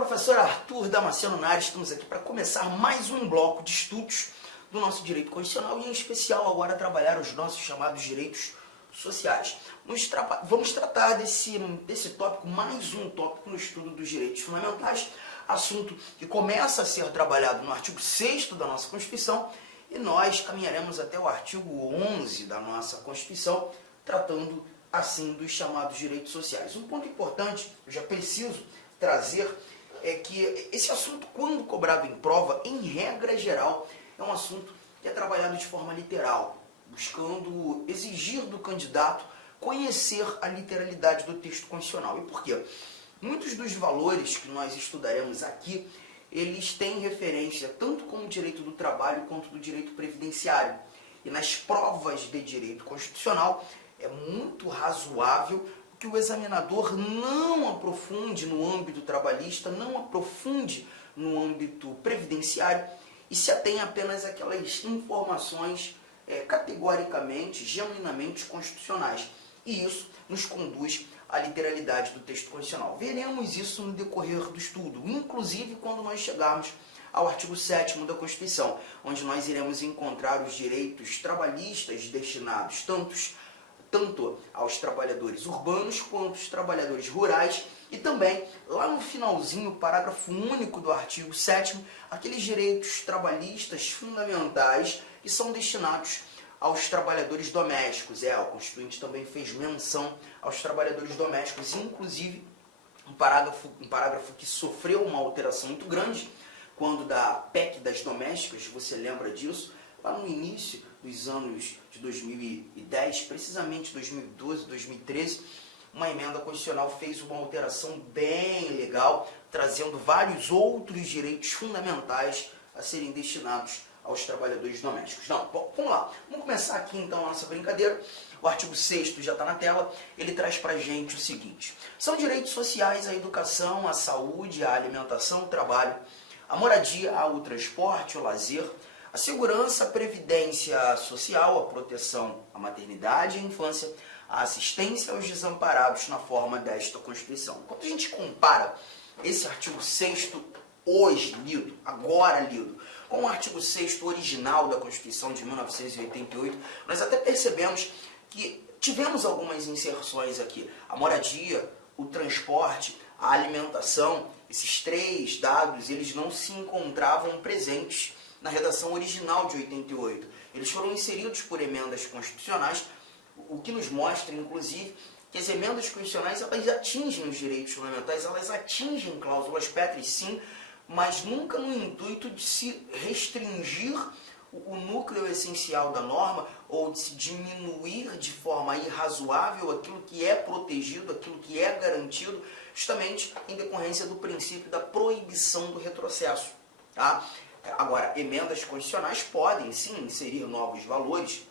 professor Arthur Damasceno na área, estamos aqui para começar mais um bloco de estudos do nosso direito constitucional e, em especial, agora trabalhar os nossos chamados direitos sociais. Vamos tratar desse tópico, mais um tópico no estudo dos direitos fundamentais, assunto que começa a ser trabalhado no artigo 6º da nossa Constituição e nós caminharemos até o artigo 11 da nossa Constituição, tratando assim dos chamados direitos sociais. Um ponto importante, eu já preciso trazer, é que esse assunto, quando cobrado em prova, em regra geral, é um assunto que é trabalhado de forma literal, buscando exigir do candidato conhecer a literalidade do texto constitucional. E por quê? Muitos dos valores que nós estudaremos aqui, eles têm referência tanto com o direito do trabalho quanto do direito previdenciário. E nas provas de direito constitucional, é muito razoável que o examinador não aprofunde no âmbito trabalhista, não aprofunde no âmbito previdenciário e se atenha apenas àquelas informações categoricamente, genuinamente constitucionais. E isso nos conduz à literalidade do texto constitucional. Veremos isso no decorrer do estudo, inclusive quando nós chegarmos ao artigo 7º da Constituição, onde nós iremos encontrar os direitos trabalhistas destinados tanto aos trabalhadores urbanos quanto aos trabalhadores rurais e também, lá no finalzinho, parágrafo único do artigo 7º, aqueles direitos trabalhistas fundamentais que são destinados aos trabalhadores domésticos. O Constituinte também fez menção aos trabalhadores domésticos, inclusive um parágrafo que sofreu uma alteração muito grande, quando da PEC das domésticas, você lembra disso, lá no início dos anos de 2010, precisamente 2012, 2013, uma emenda constitucional fez uma alteração bem legal, trazendo vários outros direitos fundamentais a serem destinados aos trabalhadores domésticos. Bom, vamos lá. Vamos começar aqui então a nossa brincadeira. O artigo 6º já está na tela. Ele traz para a gente o seguinte: são direitos sociais a educação, a saúde, a alimentação, o trabalho, a moradia, o transporte, o lazer, a segurança, a previdência social, a proteção à maternidade e à infância, a assistência aos desamparados na forma desta Constituição. Quando a gente compara esse artigo 6º hoje lido, agora lido, com o artigo 6º original da Constituição de 1988, nós até percebemos que tivemos algumas inserções aqui. A moradia, o transporte, a alimentação, esses três dados, eles não se encontravam presentes na redação original de 88. Eles foram inseridos por emendas constitucionais, o que nos mostra, inclusive, que as emendas constitucionais elas atingem os direitos fundamentais, elas atingem cláusulas pétreas, sim, mas nunca no intuito de se restringir o núcleo essencial da norma ou de se diminuir de forma irrazoável aquilo que é protegido, aquilo que é garantido, justamente em decorrência do princípio da proibição do retrocesso. Tá? Agora, emendas constitucionais podem, sim, inserir novos valores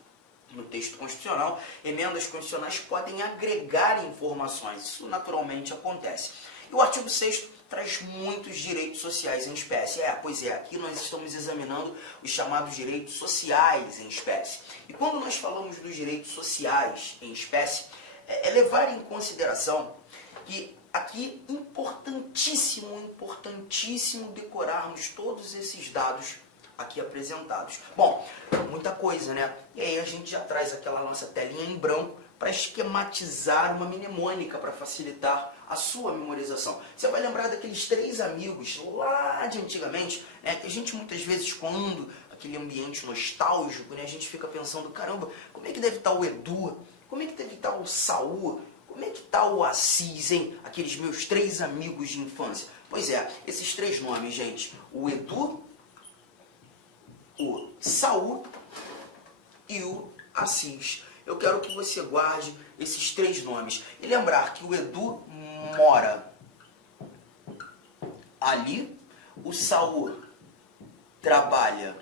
no texto constitucional. Emendas constitucionais podem agregar informações. Isso naturalmente acontece. E o artigo 6º traz muitos direitos sociais em espécie. Aqui nós estamos examinando os chamados direitos sociais em espécie. E quando nós falamos dos direitos sociais em espécie, é levar em consideração que aqui importantíssimo decorarmos todos esses dados aqui apresentados. Bom, muita coisa, né? E aí a gente já traz aquela nossa telinha em branco para esquematizar uma mnemônica para facilitar a sua memorização. Você vai lembrar daqueles três amigos lá de antigamente, né? Que a gente muitas vezes, quando aquele ambiente nostálgico, né? A gente fica pensando, caramba, como é que deve estar o Edu? Como é que deve estar o Saul? Como é que está o Assis, hein? Aqueles meus três amigos de infância. Pois é, esses três nomes, gente. O Edu, o Saul e o Assis. Eu quero que você guarde esses três nomes. E lembrar que o Edu mora ali, o Saul trabalha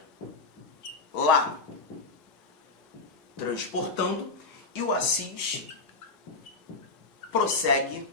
lá, transportando, e o Assis prossegue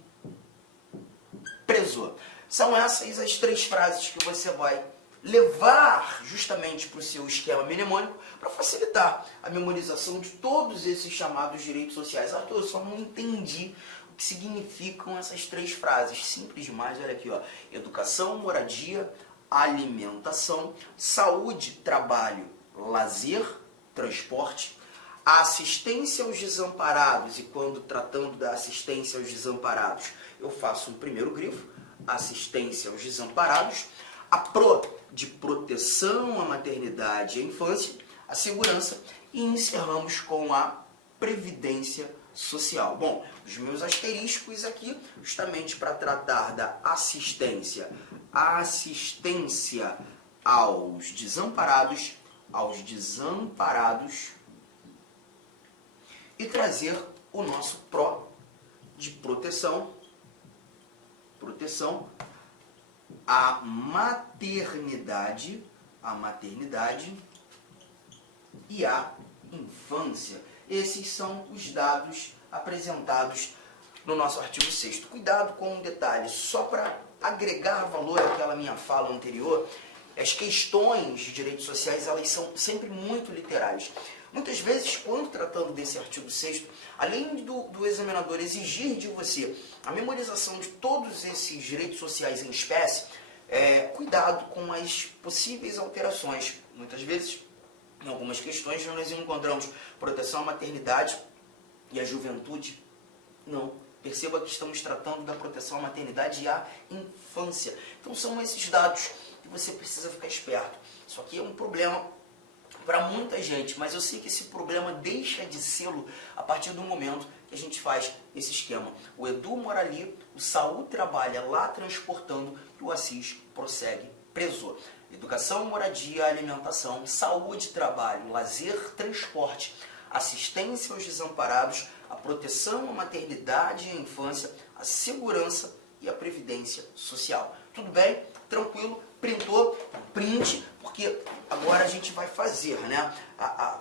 preso. São essas as três frases que você vai levar justamente para o seu esquema mnemônico para facilitar a memorização de todos esses chamados direitos sociais. Arthur, eu só não entendi O que significam essas três frases? Simples demais, olha aqui, ó. Educação, moradia, alimentação, saúde, trabalho, lazer, transporte, a assistência aos desamparados. E quando tratando da assistência aos desamparados, eu faço um primeiro grifo, assistência aos desamparados, a pro de proteção à maternidade e à infância, a segurança, e encerramos com a previdência social. Bom, os meus asteriscos aqui, justamente para tratar da assistência aos desamparados, e trazer o nosso pró de proteção à maternidade e à infância. Esses são os dados apresentados no nosso artigo 6º. Cuidado com um detalhe, só para agregar valor àquela minha fala anterior, as questões de direitos sociais, elas são sempre muito literais. Muitas vezes, quando tratando desse artigo 6º, além do examinador exigir de você a memorização de todos esses direitos sociais em espécie, cuidado com as possíveis alterações. Muitas vezes, em algumas questões, nós encontramos proteção à maternidade e à juventude. Não. Perceba que estamos tratando da proteção à maternidade e à infância. Então, são esses dados que você precisa ficar esperto. Isso aqui é um problema para muita gente, mas eu sei que esse problema deixa de sê-lo a partir do momento que a gente faz esse esquema. O Edu mora ali, o Saul trabalha lá transportando e o Assis prossegue preso. Educação, moradia, alimentação, saúde, trabalho, lazer, transporte, assistência aos desamparados, a proteção à maternidade e à infância, a segurança e a previdência social. Tudo bem? Tranquilo? Printou? Print, porque agora a gente vai fazer, né, a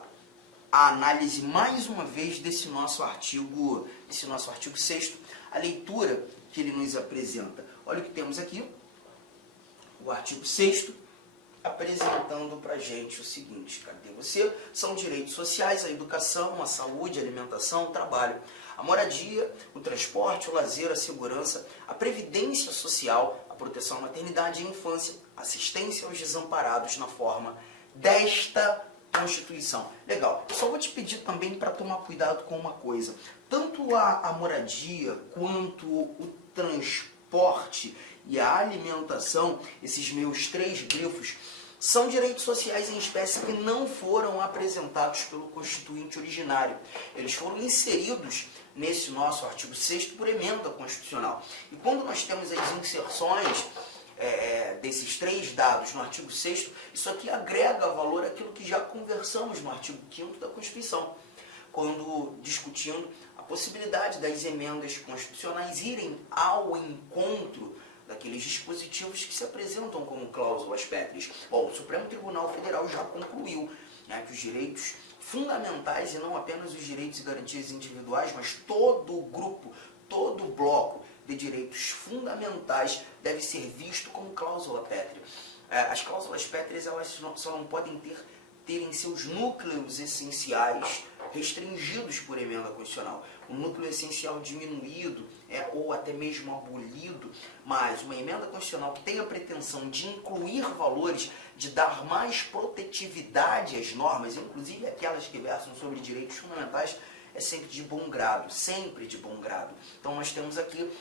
análise mais uma vez desse nosso artigo 6º, a leitura que ele nos apresenta. Olha o que temos aqui, o artigo 6º, apresentando para a gente o seguinte, cadê você? São direitos sociais, a educação, a saúde, a alimentação, o trabalho, a moradia, o transporte, o lazer, a segurança, a previdência social, a proteção à maternidade e à infância, assistência aos desamparados na forma desta Constituição. Legal. Eu só vou te pedir também para tomar cuidado com uma coisa. Tanto a moradia quanto o transporte e a alimentação, esses meus 3 grifos, são direitos sociais em espécie que não foram apresentados pelo Constituinte originário. Eles foram inseridos nesse nosso artigo 6º por emenda constitucional. E quando nós temos as inserções desses 3 dados no artigo 6º, isso aqui agrega valor àquilo que já conversamos no artigo 5º da Constituição, quando discutindo a possibilidade das emendas constitucionais irem ao encontro daqueles dispositivos que se apresentam como cláusulas pétreas. Bom, o Supremo Tribunal Federal já concluiu, né, que os direitos fundamentais, e não apenas os direitos e garantias individuais, mas todo o grupo, todo o bloco de direitos fundamentais deve ser visto como cláusula pétrea. As cláusulas pétreas, elas só não podem ter em seus núcleos essenciais restringidos por emenda constitucional. O núcleo essencial diminuído ou até mesmo abolido, mas uma emenda constitucional que tenha a pretensão de incluir valores, de dar mais protetividade às normas, inclusive aquelas que versam sobre direitos fundamentais, é sempre de bom grado, sempre de bom grado. Então nós temos aqui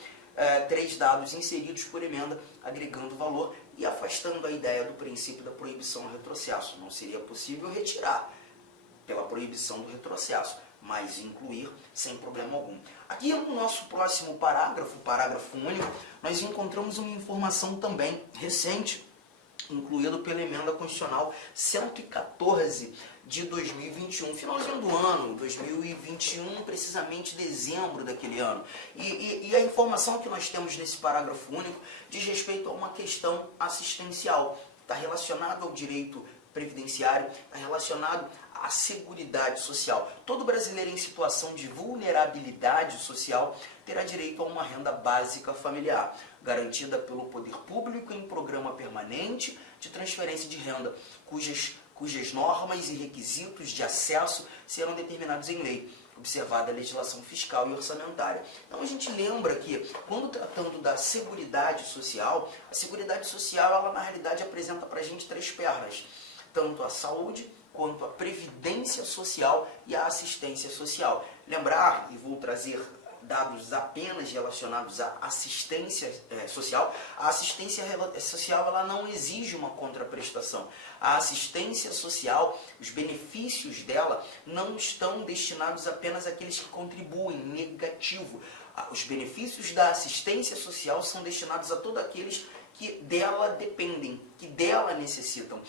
3 dados inseridos por emenda, agregando valor e afastando a ideia do princípio da proibição ao retrocesso. Não seria possível retirar pela proibição do retrocesso, mas incluir sem problema algum. Aqui no nosso próximo parágrafo único, nós encontramos uma informação também recente, incluído pela emenda constitucional 114 de 2021, finalzinho do ano, 2021, precisamente dezembro daquele ano. E a informação que nós temos nesse parágrafo único diz respeito a uma questão assistencial, está relacionado ao direito previdenciário, está relacionado à seguridade social. Todo brasileiro em situação de vulnerabilidade social terá direito a uma renda básica familiar, garantida pelo poder público em programa permanente de transferência de renda, cujas normas e requisitos de acesso serão determinados em lei. observada a legislação fiscal e orçamentária. Então a gente lembra que, quando tratando da Seguridade Social, a Seguridade Social, ela na realidade apresenta para a gente três pernas, tanto a saúde, quanto a previdência social e a assistência social. Lembrar, e vou trazer dados apenas relacionados à assistência social, a assistência social ela não exige uma contraprestação. A assistência social, os benefícios dela não estão destinados apenas àqueles que contribuem, negativo. Os benefícios da assistência social são destinados a todos aqueles que dela dependem, que dela necessitam.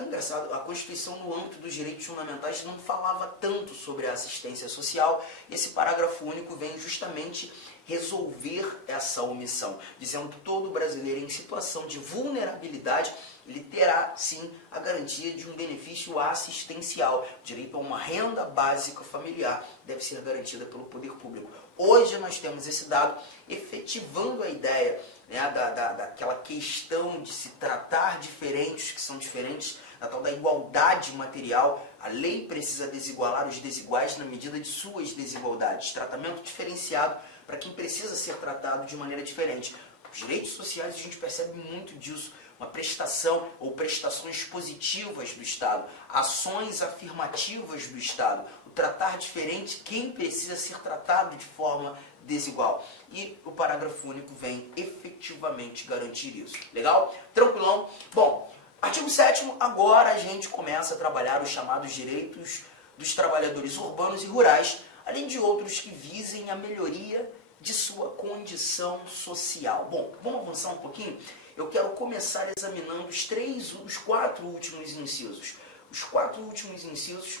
Engraçado, a Constituição, no âmbito dos direitos fundamentais, não falava tanto sobre a assistência social. Esse parágrafo único vem justamente resolver essa omissão, dizendo que todo brasileiro em situação de vulnerabilidade, ele terá, sim, a garantia de um benefício assistencial. O direito a uma renda básica familiar deve ser garantida pelo poder público. Hoje nós temos esse dado efetivando a ideia, né, daquela questão de se tratar diferentes, que são diferentes, da tal da igualdade material. A lei precisa desigualar os desiguais na medida de suas desigualdades. Tratamento diferenciado para quem precisa ser tratado de maneira diferente. Os direitos sociais, a gente percebe muito disso. Uma prestação ou prestações positivas do Estado, ações afirmativas do Estado, o tratar diferente quem precisa ser tratado de forma desigual. E o parágrafo único vem efetivamente garantir isso. Legal? Tranquilão? Bom, artigo 7º, agora a gente começa a trabalhar os chamados direitos dos trabalhadores urbanos e rurais, além de outros que visem a melhoria de sua condição social. Bom, vamos avançar um pouquinho? Eu quero começar examinando os 4 últimos incisos. Os 4 últimos incisos,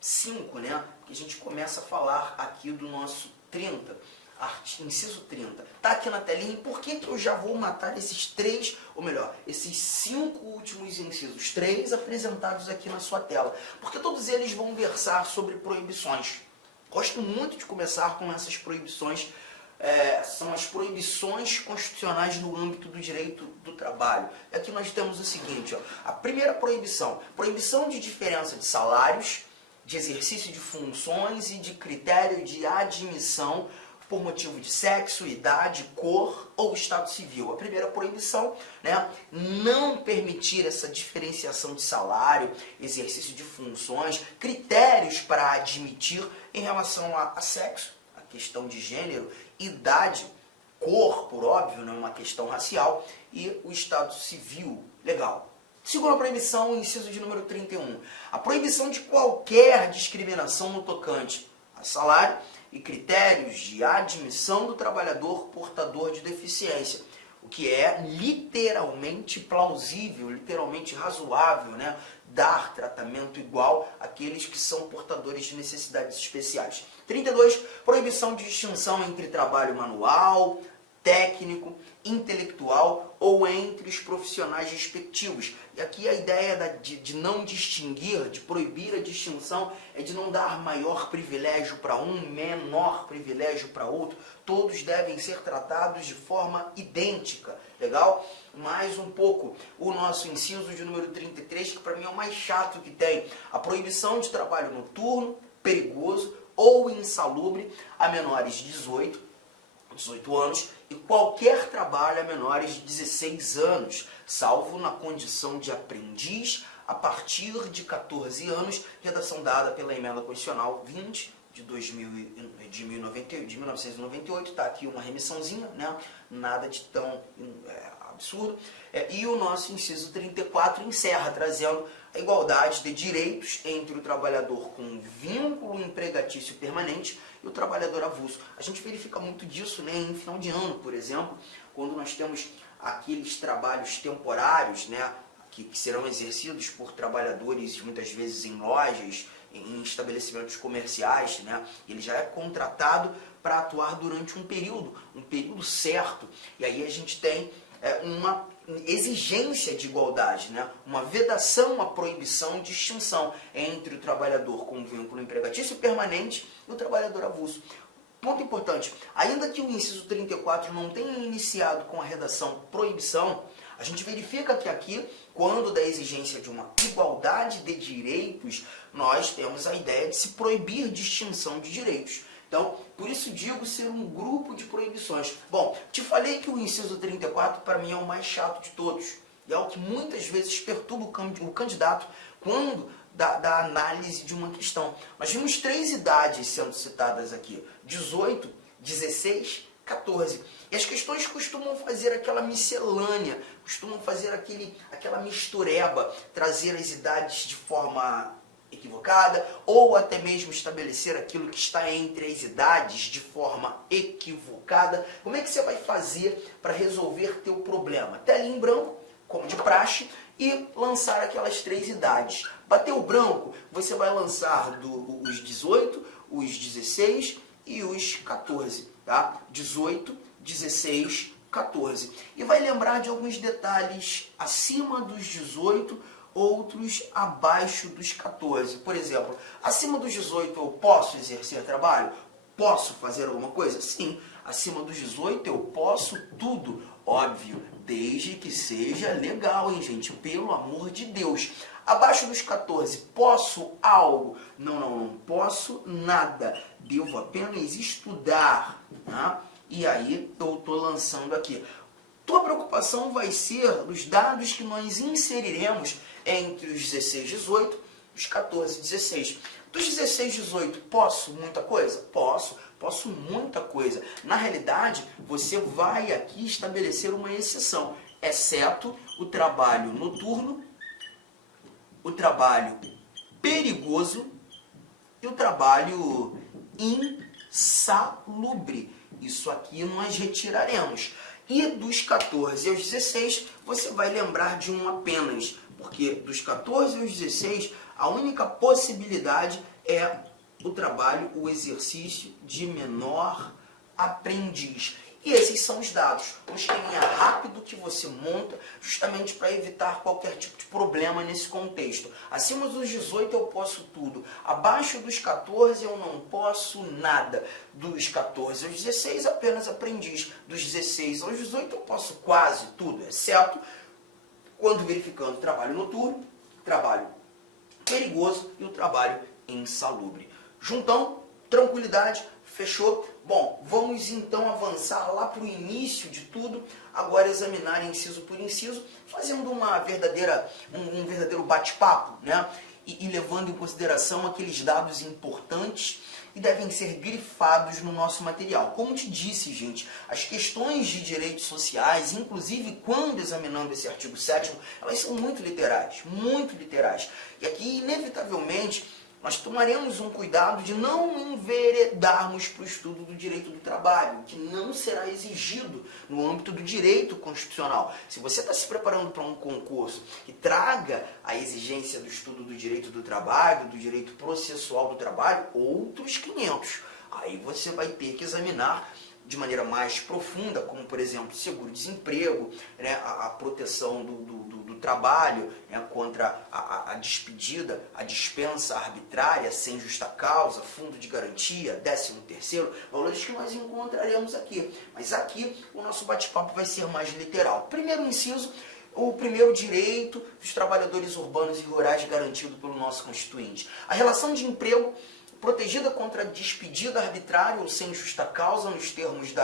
5, né? Que a gente começa a falar aqui do nosso 30, inciso 30. Tá aqui na telinha. Por que eu já vou matar esses 3, ou melhor, esses 5 últimos incisos? 3 apresentados aqui na sua tela. Porque todos eles vão versar sobre proibições. Gosto muito de começar com essas proibições. São as proibições constitucionais no âmbito do direito do trabalho. E aqui nós temos o seguinte, ó, a primeira proibição de diferença de salários, de exercício de funções e de critério de admissão por motivo de sexo, idade, cor ou estado civil. A primeira proibição, né, não permitir essa diferenciação de salário, exercício de funções, critérios para admitir em relação a sexo, a questão de gênero, idade, cor, por óbvio, não é uma questão racial, e o estado civil. Legal. Segunda proibição, inciso de número 31. A proibição de qualquer discriminação no tocante a salário e critérios de admissão do trabalhador portador de deficiência. O que é literalmente plausível, literalmente razoável, né? Dar tratamento igual àqueles que são portadores de necessidades especiais. 32. Proibição de distinção entre trabalho manual, técnico, intelectual ou entre os profissionais respectivos. E aqui a ideia de não distinguir, de proibir a distinção, é de não dar maior privilégio para um, menor privilégio para outro. Todos devem ser tratados de forma idêntica. Legal? Mais um pouco o nosso inciso de número 33, que para mim é o mais chato que tem. A proibição de trabalho noturno, perigoso ou insalubre a menores de 18 anos e qualquer trabalho a menores de 16 anos, salvo na condição de aprendiz a partir de 14 anos, redação dada pela Emenda Constitucional 20 de 1998, está aqui uma remissãozinha, né? Nada de tão absurdo. E o nosso inciso 34 encerra trazendo a igualdade de direitos entre o trabalhador com vínculo empregatício permanente e o trabalhador avulso. A gente verifica muito disso, né, em final de ano, por exemplo, quando nós temos aqueles trabalhos temporários, né, que serão exercidos por trabalhadores, muitas vezes em lojas, em estabelecimentos comerciais, né, ele já é contratado para atuar durante um período certo, e aí a gente tem uma exigência de igualdade, né? Uma vedação, uma proibição de distinção entre o trabalhador com vínculo empregatício permanente e o trabalhador avulso. Ponto importante, ainda que o inciso 34 não tenha iniciado com a redação proibição, A gente verifica que aqui, quando da exigência de uma igualdade de direitos, nós temos a ideia de se proibir distinção de direitos. Então, por isso digo ser um grupo de proibições. Bom, te falei que o inciso 34 para mim é o mais chato de todos. E é o que muitas vezes perturba o candidato quando da análise de uma questão. Nós vimos 3 idades sendo citadas aqui: 18, 16, 14. E as questões costumam fazer aquela miscelânea, costumam fazer aquela mistureba, trazer as idades de forma equivocada, ou até mesmo estabelecer aquilo que está entre as idades de forma equivocada. Como é que você vai fazer para resolver teu problema? Tela em branco, como de praxe, e lançar aquelas 3 idades. Bateu o branco, você vai lançar os 18, os 16 e os 14. Tá? 18, 16, 14. E vai lembrar de alguns detalhes acima dos 18, outros abaixo dos 14. Por exemplo, acima dos 18 eu posso exercer trabalho? Posso fazer alguma coisa? Sim. Acima dos 18 eu posso tudo. Óbvio, desde que seja legal, hein, gente? Pelo amor de Deus. Abaixo dos 14, posso algo? Não posso nada. Devo apenas estudar. Tá? E aí eu estou lançando aqui. Tua preocupação vai ser os dados que nós inseriremos entre os 16, 18 e os 14, 16. Dos 16, 18, posso muita coisa? Posso muita coisa. Na realidade, você vai aqui estabelecer uma exceção, exceto o trabalho noturno, o trabalho perigoso e o trabalho insalubre. Isso aqui nós retiraremos. E dos 14 aos 16, você vai lembrar de um apenas, porque dos 14 aos 16, a única possibilidade é o trabalho, o exercício de menor aprendiz. E esses são os dados, um esqueminha rápido que você monta justamente para evitar qualquer tipo de problema nesse contexto. Acima dos 18 eu posso tudo, abaixo dos 14 eu não posso nada. Dos 14 aos 16 apenas aprendiz, dos 16 aos 18 eu posso quase tudo, exceto quando verificando trabalho noturno, trabalho perigoso e o trabalho insalubre. Juntão, tranquilidade, fechou? Bom, vamos então avançar lá para o início de tudo, agora examinar inciso por inciso, fazendo um verdadeiro bate-papo, né? E levando em consideração aqueles dados importantes e devem ser grifados no nosso material. Como te disse, gente, as questões de direitos sociais, inclusive quando examinando esse artigo 7º, elas são muito literais, muito literais. E aqui, inevitavelmente, nós tomaremos um cuidado de não enveredarmos para o estudo do direito do trabalho, que não será exigido no âmbito do direito constitucional. Se você está se preparando para um concurso que traga a exigência do estudo do direito do trabalho, do direito processual do trabalho, outros 500. Aí você vai ter que examinar de maneira mais profunda, como, por exemplo, seguro-desemprego, né, a proteção do trabalho, né, contra a despedida, a dispensa arbitrária sem justa causa, fundo de garantia, 13º, valores que nós encontraremos aqui. Mas aqui o nosso bate-papo vai ser mais literal. Primeiro inciso, o primeiro direito dos trabalhadores urbanos e rurais garantido pelo nosso Constituinte. A relação de emprego protegida contra despedida arbitrária ou sem justa causa nos termos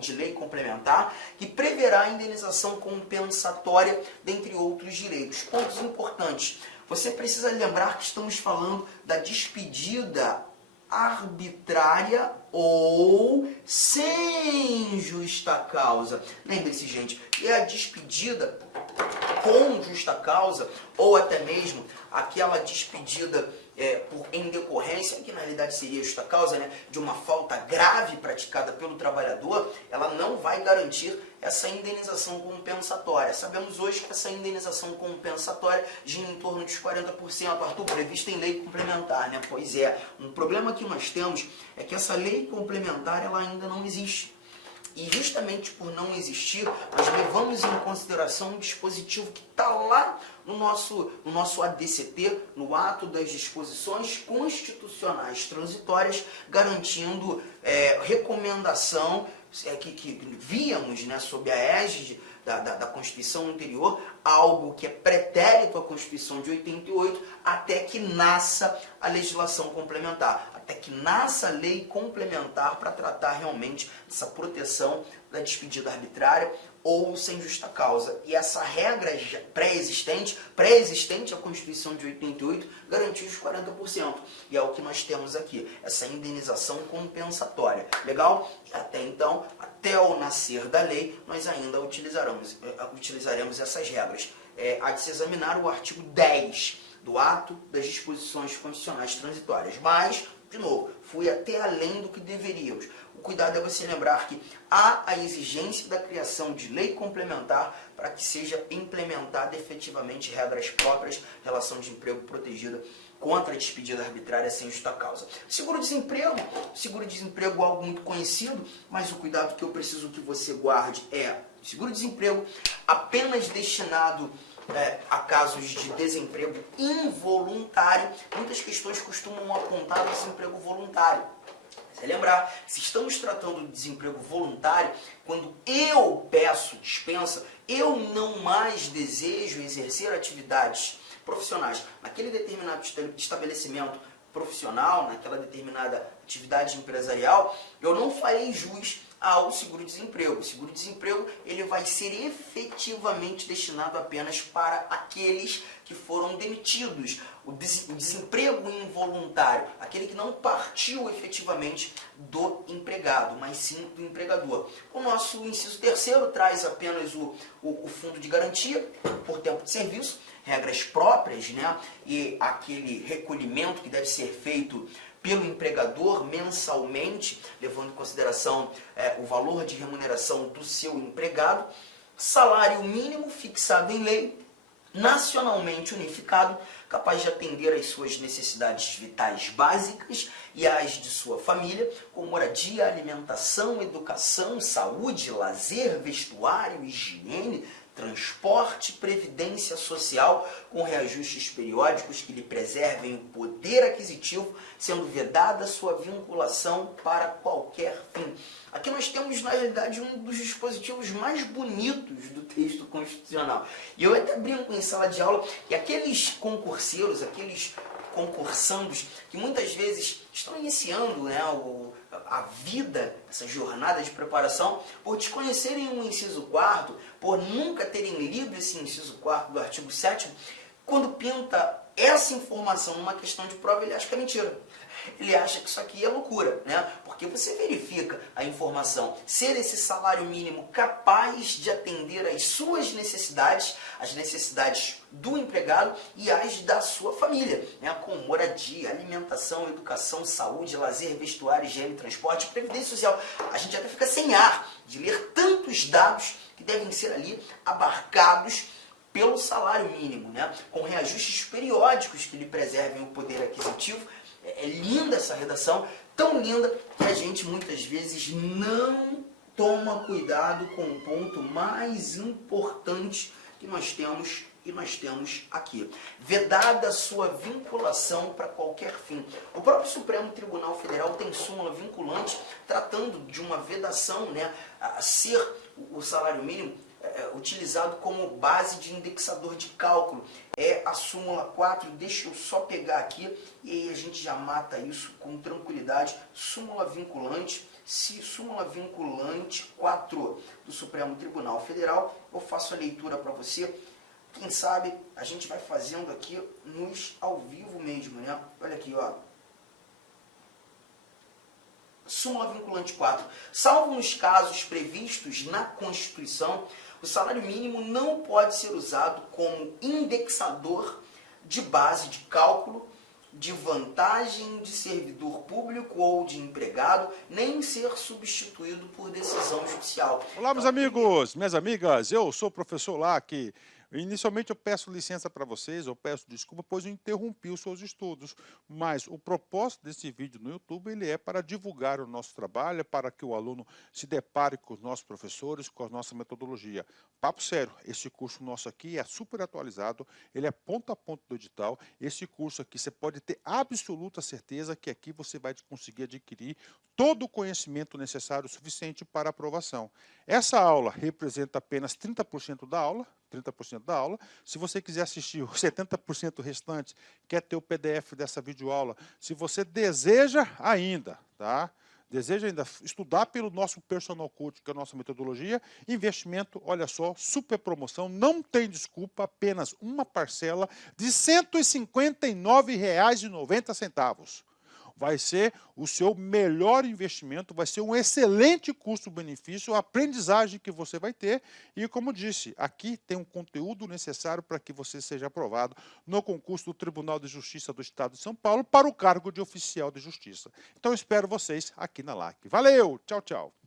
de lei complementar, que preverá a indenização compensatória, dentre outros direitos. Pontos importantes. Você precisa lembrar que estamos falando da despedida arbitrária ou sem justa causa. Lembre-se, gente, que a despedida com justa causa, ou até mesmo aquela despedida em decorrência, que na realidade seria justa causa, né, de uma falta grave praticada pelo trabalhador, ela não vai garantir essa indenização compensatória. Sabemos hoje que essa indenização compensatória gira em torno dos 40%, Arthur, prevista em lei complementar, né? Pois é, um problema que nós temos é que essa lei complementar ela ainda não existe. E justamente por não existir, nós levamos em consideração um dispositivo que está lá no nosso ADCT, no ato das disposições constitucionais transitórias, garantindo recomendação que víamos, né, sob a égide da Constituição anterior, algo que é pretérito à Constituição de 88, até que nasça a legislação complementar, até que nasça a lei complementar para tratar realmente dessa proteção da despedida arbitrária ou sem justa causa. E essa regra pré-existente à Constituição de 88, garantiu os 40%. E é o que nós temos aqui, essa indenização compensatória. Legal? Até então, até o nascer da lei, nós ainda utilizaremos essas regras. Há de se examinar o artigo 10 do ato das disposições constitucionais transitórias. Mas, de novo, fui até além do que deveríamos. O cuidado é você lembrar que há a exigência da criação de lei complementar para que seja implementada efetivamente regras próprias, relação de emprego protegida contra a despedida arbitrária sem justa causa. Seguro-desemprego é algo muito conhecido, mas o cuidado que eu preciso que você guarde é seguro-desemprego apenas destinado a casos de desemprego involuntário. Muitas questões costumam apontar o desemprego voluntário. Você lembrar, se estamos tratando de desemprego voluntário, quando eu peço dispensa, eu não mais desejo exercer atividades profissionais naquele determinado estabelecimento profissional, naquela determinada atividade empresarial, eu não farei jus ao seguro-desemprego. O seguro-desemprego ele vai ser efetivamente destinado apenas para aqueles que foram demitidos. O desemprego involuntário, aquele que não partiu efetivamente do empregado, mas sim do empregador. O nosso inciso 3º traz apenas o fundo de garantia por tempo de serviço, regras próprias, né? E aquele recolhimento que deve ser feito pelo empregador mensalmente, levando em consideração o valor de remuneração do seu empregado, salário mínimo fixado em lei, nacionalmente unificado, capaz de atender às suas necessidades vitais básicas e às de sua família, com moradia, alimentação, educação, saúde, lazer, vestuário, higiene, transporte, previdência social, com reajustes periódicos que lhe preservem o poder aquisitivo, sendo vedada sua vinculação para qualquer fim. Aqui nós temos, na realidade, um dos dispositivos mais bonitos do texto constitucional. E eu até brinco em sala de aula que aqueles concurseiros, aqueles concursandos, que muitas vezes estão iniciando, né, a vida, essa jornada de preparação, por desconhecerem o inciso 4º, por nunca terem lido esse inciso 4º do artigo 7º, quando pinta essa informação numa questão de prova, ele acha que é mentira. Ele acha que isso aqui é loucura, né? Porque você verifica a informação, ser esse salário mínimo capaz de atender às suas necessidades, as necessidades do empregado e as da sua família, né? Com moradia, alimentação, educação, saúde, lazer, vestuário, higiene, transporte, previdência social. A gente até fica sem ar de ler tantos dados que devem ser ali abarcados pelo salário mínimo, né? Com reajustes periódicos que lhe preservem o poder aquisitivo. É linda essa redação, tão linda que a gente muitas vezes não toma cuidado com o ponto mais importante que nós temos aqui. Vedada sua vinculação para qualquer fim. O próprio Supremo Tribunal Federal tem súmula vinculante tratando de uma vedação, né, a ser o salário mínimo utilizado como base de indexador de cálculo. É a súmula 4, deixa eu só pegar aqui e aí a gente já mata isso com tranquilidade. Súmula vinculante, súmula vinculante 4 do Supremo Tribunal Federal. Eu faço a leitura para você. Quem sabe a gente vai fazendo aqui ao vivo mesmo, né? Olha aqui, ó. Súmula vinculante 4. Salvo nos casos previstos na Constituição, o salário mínimo não pode ser usado como indexador de base de cálculo de vantagem de servidor público ou de empregado, nem ser substituído por decisão judicial. Olá, meus amigos, minhas amigas, eu sou o professor Lac. Inicialmente eu peço licença para vocês, eu peço desculpa, pois eu interrompi os seus estudos, mas o propósito desse vídeo no YouTube ele é para divulgar o nosso trabalho, para que o aluno se depare com os nossos professores, com a nossa metodologia. Papo sério, esse curso nosso aqui é super atualizado, ele é ponto a ponto do edital. Esse curso aqui você pode ter absoluta certeza que aqui você vai conseguir adquirir todo o conhecimento necessário suficiente para aprovação. Essa aula representa apenas 30% da aula, 30% da aula. Se você quiser assistir os 70% restante, quer ter o PDF dessa videoaula, se você deseja ainda, tá? Deseja ainda estudar pelo nosso Personal Coach, que é a nossa metodologia, investimento, olha só, super promoção, não tem desculpa, apenas uma parcela de R$ 159,90. Vai ser o seu melhor investimento, vai ser um excelente custo-benefício, a aprendizagem que você vai ter. E, como disse, aqui tem um conteúdo necessário para que você seja aprovado no concurso do Tribunal de Justiça do Estado de São Paulo para o cargo de oficial de justiça. Então, eu espero vocês aqui na live. Valeu! Tchau, tchau!